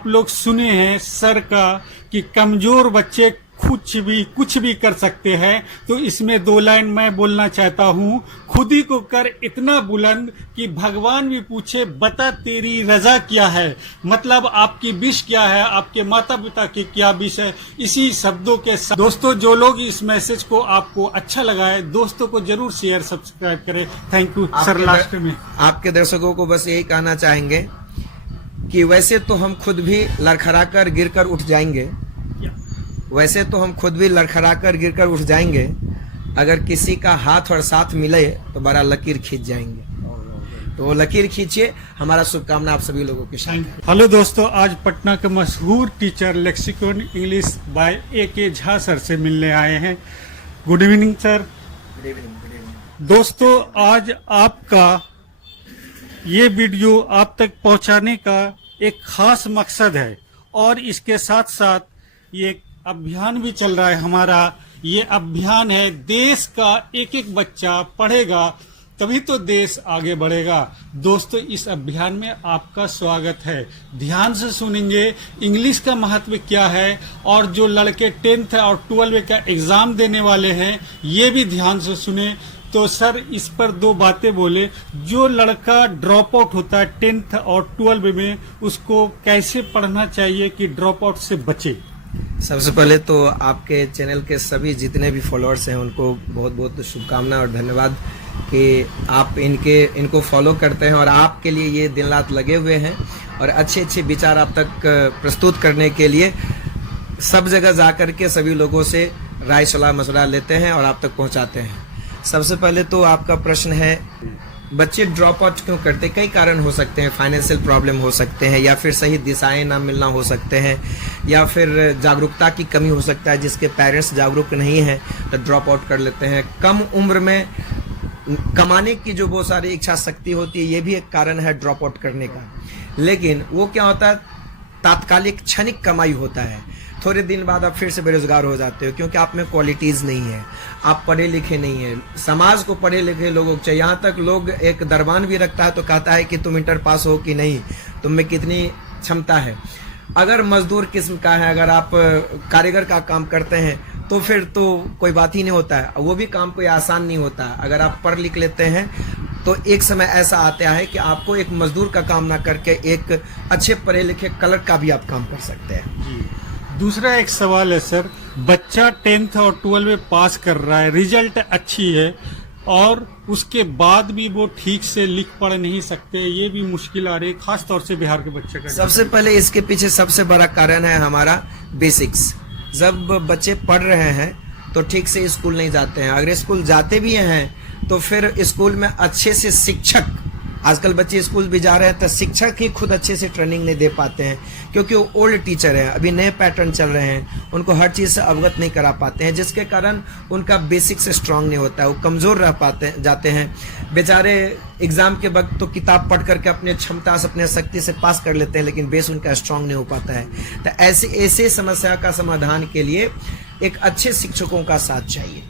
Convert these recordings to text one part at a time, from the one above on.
आप लोग सुने हैं सर का कि कमजोर बच्चे कुछ भी कर सकते हैं, तो इसमें दो लाइन मैं बोलना चाहता हूँ। खुद ही को कर इतना बुलंद कि भगवान भी पूछे बता तेरी रजा क्या है, मतलब आपकी विश क्या है, आपके माता पिता की क्या विश है। इसी शब्दों के साथ दोस्तों, जो लोग इस मैसेज को आपको अच्छा लगा है, दोस्तों को जरूर शेयर सब्सक्राइब करें। Thank you sir. लास्ट में आपके दर्शकों को बस यही कहना चाहेंगे कि वैसे तो हम खुद भी लड़खड़ाकर गिरकर उठ जाएंगे, वैसे तो हम खुद भी लड़खड़ाकर गिरकर उठ जाएंगे, अगर किसी का हाथ और साथ मिले तो बड़ा लकीर खींच जाएंगे। तो वो लकीर खींचिए। हमारा शुभकामना आप सभी लोगों के साथ। हेलो दोस्तों, आज पटना के मशहूर teacher lexicon English by AK Jha sir से मिलने आए हैं। Good evening sir. Good evening. दोस्तों, आज आपका ये वीडियो आप तक पहुंचाने का एक खास मकसद है, और इसके साथ साथ ये अभियान भी चल रहा है हमारा। ये अभियान है देश का एक एक बच्चा पढ़ेगा तभी तो देश आगे बढ़ेगा। दोस्तों, इस अभियान में आपका स्वागत है। ध्यान से सुनेंगे इंग्लिश का महत्व क्या है, और जो लड़के 10th और 12th का एग्जाम देने वाले हैं ये भी ध्यान से सुने। तो सर, इस पर दो बातें बोले। जो लड़का ड्रॉप आउट होता है 10th और 12th में, उसको कैसे पढ़ना चाहिए कि ड्रॉप आउट से बचे? सबसे पहले तो आपके चैनल के सभी जितने भी फॉलोअर्स हैं उनको बहुत बहुत शुभकामना और धन्यवाद कि आप इनको फॉलो करते हैं, और आपके लिए ये दिन रात लगे हुए हैं, और अच्छे अच्छे विचार आप तक प्रस्तुत करने के लिए सब जगह जा कर के सभी लोगों से राय सलाह मशवरा लेते हैं और आप तक पहुंचाते हैं। सबसे पहले तो आपका प्रश्न है बच्चे ड्रॉप आउट क्यों करते? कई कारण हो सकते हैं। फाइनेंशियल प्रॉब्लम हो सकते हैं, या फिर सही दिशाएं ना मिलना हो सकते हैं, या फिर जागरूकता की कमी हो सकता है, जिसके पेरेंट्स जागरूक नहीं हैं तो ड्रॉप आउट कर लेते हैं। कम उम्र में कमाने की जो बहुत सारी इच्छा शक्ति होती है, ये भी एक कारण है ड्रॉप आउट करने का। लेकिन वो क्या होता है, तात्कालिक क्षणिक कमाई होता है, थोड़े दिन बाद आप फिर से बेरोजगार हो जाते हो, क्योंकि आप में क्वालिटीज नहीं है, आप पढ़े लिखे नहीं है। समाज को पढ़े लिखे लोगों को चाहिए। यहाँ तक लोग एक दरबान भी रखता है तो कहता है कि तुम इंटर पास हो कि नहीं, तुम में कितनी क्षमता है। अगर मजदूर किस्म का है, अगर आप कारीगर का काम करते हैं तो फिर तो कोई बात ही नहीं होता है। वो भी काम कोई आसान नहीं होता। अगर आप पढ़ लिख लेते हैं तो एक समय ऐसा आता है कि आपको एक मजदूर का काम ना करके एक अच्छे पढ़े लिखे क्लर्क का भी आप काम कर सकते हैं। जी। दूसरा एक सवाल है सर, बच्चा 10th और 12th में पास कर रहा है, रिजल्ट अच्छी है, और उसके बाद भी वो ठीक से लिख पढ़ नहीं सकते, ये भी मुश्किल आ रही है, खास तौर से बिहार के बच्चे का। सबसे पहले इसके पीछे सबसे बड़ा कारण है हमारा बेसिक्स। जब बच्चे पढ़ रहे हैं तो ठीक से स्कूल नहीं जाते हैं। अगर स्कूल जाते भी हैं तो फिर स्कूल में अच्छे से शिक्षक, आजकल बच्चे स्कूल भी जा रहे हैं तो शिक्षक ही खुद अच्छे से ट्रेनिंग नहीं दे पाते हैं, क्योंकि वो ओल्ड टीचर है, अभी नए पैटर्न चल रहे हैं, उनको हर चीज़ से अवगत नहीं करा पाते हैं, जिसके कारण उनका बेसिक से स्ट्रांग नहीं होता है, वो कमज़ोर रह जाते हैं। बेचारे एग्ज़ाम के वक्त तो किताब पढ़ करके अपने क्षमता से, अपने शक्ति से पास कर लेते हैं, लेकिन बेस उनका स्ट्रांग नहीं हो पाता है। तो ऐसे समस्या का समाधान के लिए एक अच्छे शिक्षकों का साथ चाहिए।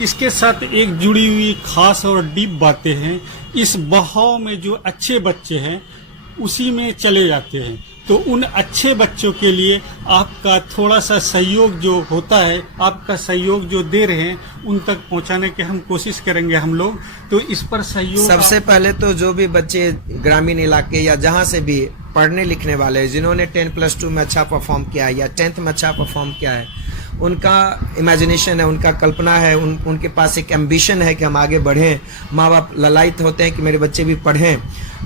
इसके साथ एक जुड़ी हुई खास और डीप बातें हैं। इस बहाव में जो अच्छे बच्चे हैं उसी में चले जाते हैं, तो उन अच्छे बच्चों के लिए आपका थोड़ा सा सहयोग जो होता है, आपका सहयोग जो दे रहे हैं, उन तक पहुंचाने की हम कोशिश करेंगे हम लोग। तो इस पर सहयोग सबसे पहले तो जो भी बच्चे ग्रामीण इलाके या जहां से भी पढ़ने लिखने वाले हैं, जिन्होंने 10+2 में अच्छा परफॉर्म किया है या 10th में अच्छा परफॉर्म किया है, उनका इमेजिनेशन है, उनका कल्पना है, उनके पास एक एम्बिशन है कि हम आगे बढ़ें। माँ बाप ललायित होते हैं कि मेरे बच्चे भी पढ़ें,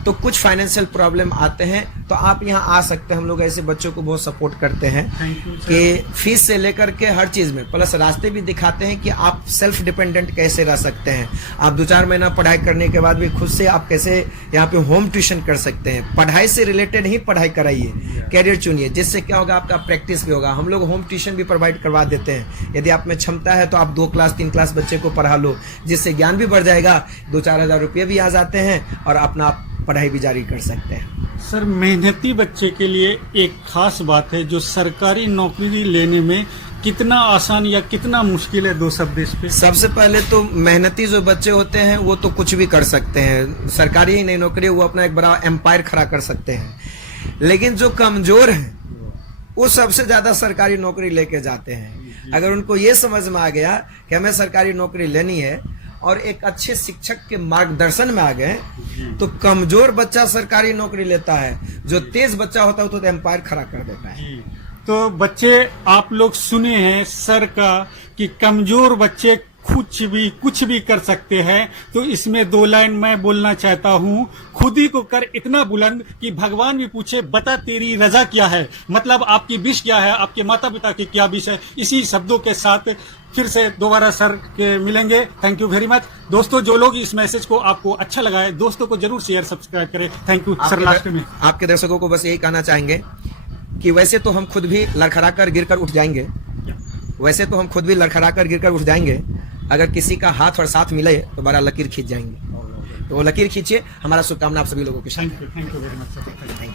तो कुछ फाइनेंशियल प्रॉब्लम आते हैं तो आप यहाँ आ सकते हैं। हम लोग ऐसे बच्चों को बहुत सपोर्ट करते हैं कि फीस से लेकर के हर चीज़ में, प्लस रास्ते भी दिखाते हैं कि आप सेल्फ डिपेंडेंट कैसे रह सकते हैं। आप 2-4 महीना पढ़ाई करने के बाद भी खुद से आप कैसे यहाँ पे होम ट्यूशन कर सकते हैं। पढ़ाई से रिलेटेड ही पढ़ाई कराइए, कैरियर चुनिए, जिससे क्या होगा, आपका प्रैक्टिस भी होगा। हम लोग होम ट्यूशन भी प्रोवाइड करवा देते हैं। यदि आप में क्षमता है तो आप 2 क्लास 3 क्लास बच्चे को पढ़ा लो, जिससे ज्ञान भी बढ़ जाएगा, 2-4 हज़ार रुपये भी आ जाते हैं और अपना पढ़ाई भी जारी कर सकते हैं। सर, मेहनती बच्चे के लिए एक खास बात है, जो सरकारी नौकरी लेने में कितना आसान या कितना मुश्किल है, 2 शब्द इस पे। सबसे पहले तो मेहनती जो बच्चे होते हैं वो तो कुछ भी कर सकते हैं। सरकारी ही नहीं नौकरी, वो अपना एक बड़ा एम्पायर खड़ा कर सकते हैं। लेकिन जो कमजोर हैं वो सबसे ज्यादा सरकारी नौकरी लेके जाते हैं। अगर उनको ये समझ में आ गया कि हमें सरकारी नौकरी लेनी है और एक अच्छे शिक्षक के मार्गदर्शन में आ गए, तो कमजोर बच्चा सरकारी नौकरी लेता है, जो तेज बच्चा होता है तो एम्पायर खड़ा कर देता है। तो बच्चे, आप लोग सुने हैं सर का कि कमजोर बच्चे कुछ भी कर सकते हैं। तो इसमें 2 लाइन मैं बोलना चाहता हूँ, खुद ही को कर इतना बुलंद कि भगवान भी पूछे बता तेरी रजा क्या है, मतलब आपकी विश क्या है, आपके माता पिता की क्या विश है। इसी शब्दों के साथ फिर से दोबारा सर के मिलेंगे। थैंक यू वेरी मच दोस्तों। जो लोग इस मैसेज को आपको अच्छा लगा है, दोस्तों को जरूर शेयर सब्सक्राइब करें। Thank you sir. लास्ट में आपके दर्शकों को बस यही कहना चाहेंगे कि वैसे तो हम खुद भी लड़खड़ा कर गिर कर उठ जाएंगे, अगर किसी का हाथ और साथ मिले तो बड़ा लकीर खींच जाएंगे। तो वो लकीर खींचिए। हमारा शुभकामना आप सभी लोगों के साथ। Thank you very much sir. Thank you.